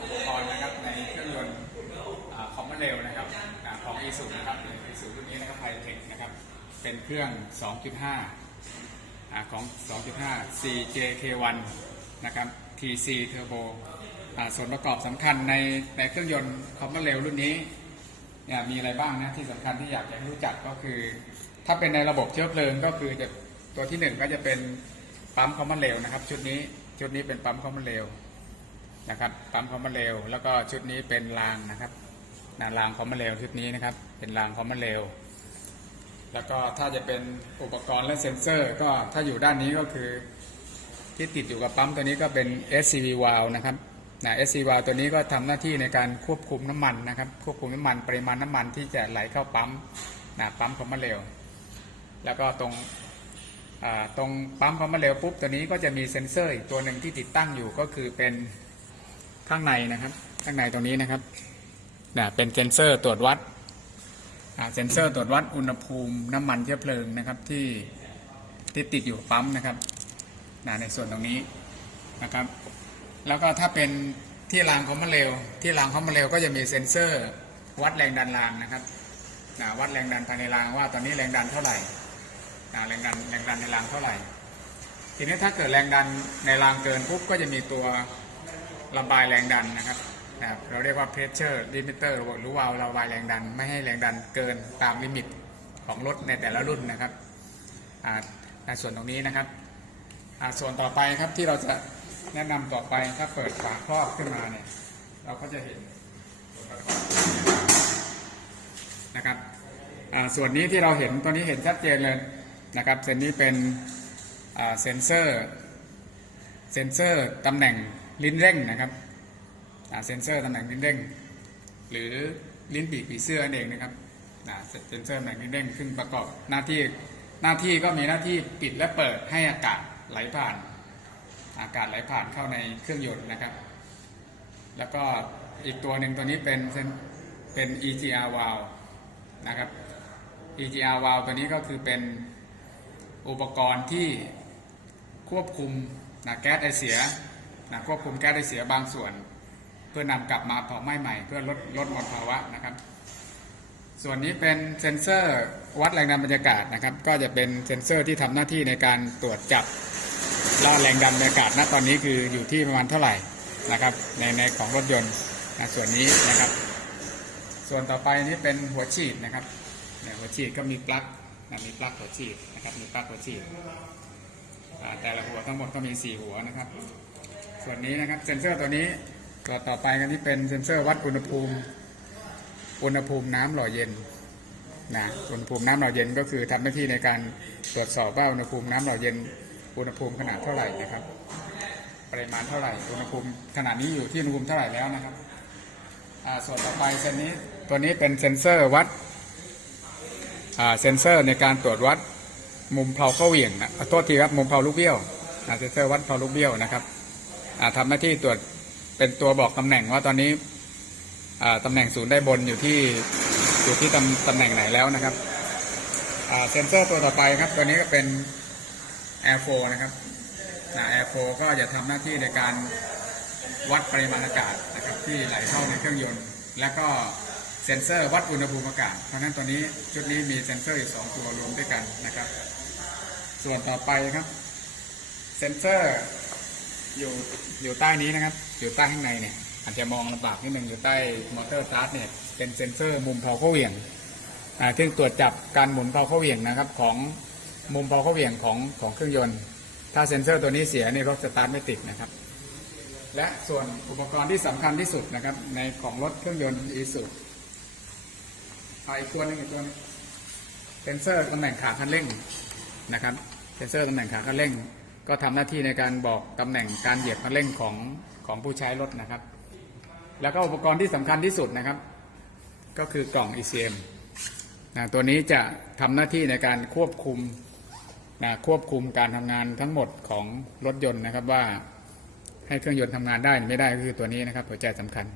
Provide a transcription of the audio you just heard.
อุปกรณ์นะครับในเครื่องยนต์คอมมอนเรลนะครับของอีซูนะครับอีซูรุ่นนี้นะครับไฮเทคนะครับเป็นเครื่อง 2.5 ของ 2.5 CJK1 นะครับ TC Turbo ส่วนประกอบสำคัญในในเครื่องยนต์คอมมอนเรลรุ่นนี้เนี่ยมีอะไรบ้างนะที่สำคัญที่อยากจะรู้จักก็คือ ถ้าเป็นในระบบเชื้อเพลิงก็คือจะตัวที่ 1 ก็จะเป็นปั๊มคอมมอนเรลนะครับชุดนี้ชุดนี้เป็นปั๊มคอมมอนเรล นะครับปั๊มคอมเรลแล้วก็ชุดนี้เป็นรางนะครับนะรางคอมเรลชุดนี้นะครับ เป็นรางคอมเรลแล้วก็ถ้าจะเป็นอุปกรณ์และเซ็นเซอร์ ก็ถ้าอยู่ด้านนี้ก็คือที่ติดอยู่กับปั๊มตัวนี้ก็เป็น SCV valve นะครับนะ SCV valve ตัวนี้ก็ทำหน้าที่ในการควบคุมน้ำมันนะครับ ควบคุมน้ำมันปริมาณน้ำมันที่จะไหลเข้าปั๊มนะปั๊มคอมเรลแล้วก็ตรงตรงปั๊มคอมมเรลปุ๊บตัวนี้ก็จะมีเซ็นเซอร์อีกตัวหนึ่งที่ติดตั้งอยู่ก็คือเป็น ข้างในนะครับ ข้างในตรงนี้นะครับนะเป็นเซนเซอร์ตรวจวัดเซนเซอร์ตรวจวัดอุณหภูมิน้ำมันเชื้อเพลิงนะครับที่ที่ติดอยู่ปั๊มนะครับนะในส่วนตรงนี้นะครับ แล้วก็ถ้าเป็นที่รางคอมมอนเรลที่รางคอมมอนเรลก็จะมีเซนเซอร์วัดแรงดันรางนะครับนะวัดแรงดันภายในรางว่าตอนนี้แรงดันเท่าไหร่นะแรงดันแรงดันในรางเท่าไหร่ ทีนี้ถ้าเกิดแรงดันในรางเกินปุ๊บก็จะมีตัว ระบายแรงดันนะครับนะครับ เราเรียกว่า pressure limiter หรือว่าระบายแรงดัน ไม่ให้แรงดันเกินตามลิมิตของรถในแต่ละรุ่นนะครับในส่วนตรงนี้นะครับ ส่วนต่อไปครับที่เราจะแนะนำต่อไปถ้าเปิดฝาครอบขึ้นมาเนี่ย เราก็จะเห็นนะครับส่วนนี้ที่เราเห็นตัวนี้เห็นชัดเจนเลยนะครับเซนนี้เป็นเซนเซอร์เซนเซอร์ตำแหน่ง ลิ้นเร่งนะครับเซนเซอร์ตำแหน่งลิ้นเร่ง หรือลิ้นปีกผีเสื้อนั่นเองนะครับเซนเซอร์ตำแหน่งลิ้นเร่งซึ่งประกอบหน้าที่หน้าที่ก็มีหน้าที่ปิดและเปิดให้อากาศไหลผ่าน อากาศไหลผ่านเข้าในเครื่องยนต์นะครับ แล้วก็อีกตัวหนึ่งตัวนี้เป็นเซนเป็น EGR valve นะครับ EGR valve ตัวนี้ก็คือเป็นอุปกรณ์ที่ควบคุมนะแก๊สไอเสีย นะควบคุมแก๊สไอเสียบางส่วน เพื่อนำกลับมาเผาไหม้ใหม่ เพื่อลดลดมลภาวะนะครับ ส่วนนี้เป็นเซ็นเซอร์วัดแรงดันบรรยากาศนะครับ ก็จะเป็นเซ็นเซอร์ที่ทำหน้าที่ในการตรวจจับว่าแรงดันบรรยากาศณตอนนี้คืออยู่ที่ประมาณเท่าไหร่นะครับในในของรถยนต์นะส่วนนี้นะครับ ส่วนต่อไปนี่เป็นหัวฉีดนะครับเนี่ยหัวฉีดก็มีปลั๊กนะมีปลั๊กหัวฉีดนะครับมีปลั๊กหัวฉีดแต่ละหัวทั้งหมดก็มี 4 หัวนะครับ ส่วนนี้นะครับเซ็นเซอร์ตัวนี้ตัวต่อไปกันนี้เป็นเซ็นเซอร์วัดอุณหภูมิ อุณหภูมิน้ำหล่อเย็นนะอุณหภูมิน้ำหล่อเย็นก็คือทำหน้าที่ในการตรวจสอบว่าอุณหภูมิน้ำหล่อเย็น อุณหภูมิขนาดเท่าไหร่นะครับ ปริมาณเท่าไหร่ อุณหภูมิขนาดนี้อยู่ที่อุณหภูมิเท่าไหร่แล้วนะครับอ่าส่วนต่อไปเซนนี้ตัวนี้เป็นเซนเซอร์วัดอ่าเซนเซอร์ในการตรวจวัดมุมเพลาเข้าเหวี่ยงนะโทษทีครับมุมเพลาลูกเบี้ยวเซนเซอร์วัดเพลาลูกเบี้ยวนะครับ อ่าทำหน้าที่ตรวจเป็นตัวบอกตำแหน่งว่าตอนนี้อ่าตำแหน่งศูนย์ได้บนอยู่ที่อยู่ที่ตำตำแหน่งไหนแล้วนะครับเซนเซอร์ตัวต่อไปครับ ตัวนี้ก็เป็น Air f l o นะครับนะ Air f l o ก็จะทำหน้าที่ในการวัดปริมาณอากาศนะครับที่ไหลเข้าในเครื่องยนต์ แล้วก็เซ็นเซอร์วัดอุณหภูมิอากาศ เพราะฉะนั้นตัวนี้ชุดนี้มีเซ็นเซอร์อยู่สองตัวรวมด้วยกันนะครับ ส่วนต่อไปครับเซ็นเซอร์ อยู่อยู่ใต้นี้นะครับ อยู่ใต้ข้างในเนี่ยอาจจะมองลำบากนิดนึงอยู่ใต้มอเตอร์สตาร์ทเนี่ยเป็นเซ็นเซอร์มุมเพลาเข้าเหวี่ยงอ่าซึ่งตรวจจับการหมุนเพลาเข้าเหวี่ยงนะครับของมุมเพลาเข้าเหวี่ยงของของเครื่องยนต์ ถ้าเซ็นเซอร์ตัวนี้เสียนี่รถสตาร์ทไม่ติดนะครับ และส่วนอุปกรณ์ที่สำคัญที่สุดนะครับ ในของรถเครื่องยนต์อีสุอีกตัวหนึงอีกตัวหนึงเซนเซอร์ตำแหน่งขาคันเร่งนะครับเซนเซอร์ตำแหน่งขาคันเร่ง ก็ทำหน้าที่ในการบอกตำแหน่งการเหยียบคันเร่งของของผู้ใช้รถนะครับ แล้วก็อุปกรณ์ที่สำคัญที่สุดนะครับ ก็คือกล่อง ECM นะตัวนี้จะทำหน้าที่ในการควบคุมนะควบคุมการทำงานทั้งหมดของรถยนต์นะครับว่าให้เครื่องยนต์ทำงานได้ไม่ได้ก็คือตัวนี้นะครับหัวใจสำคัญ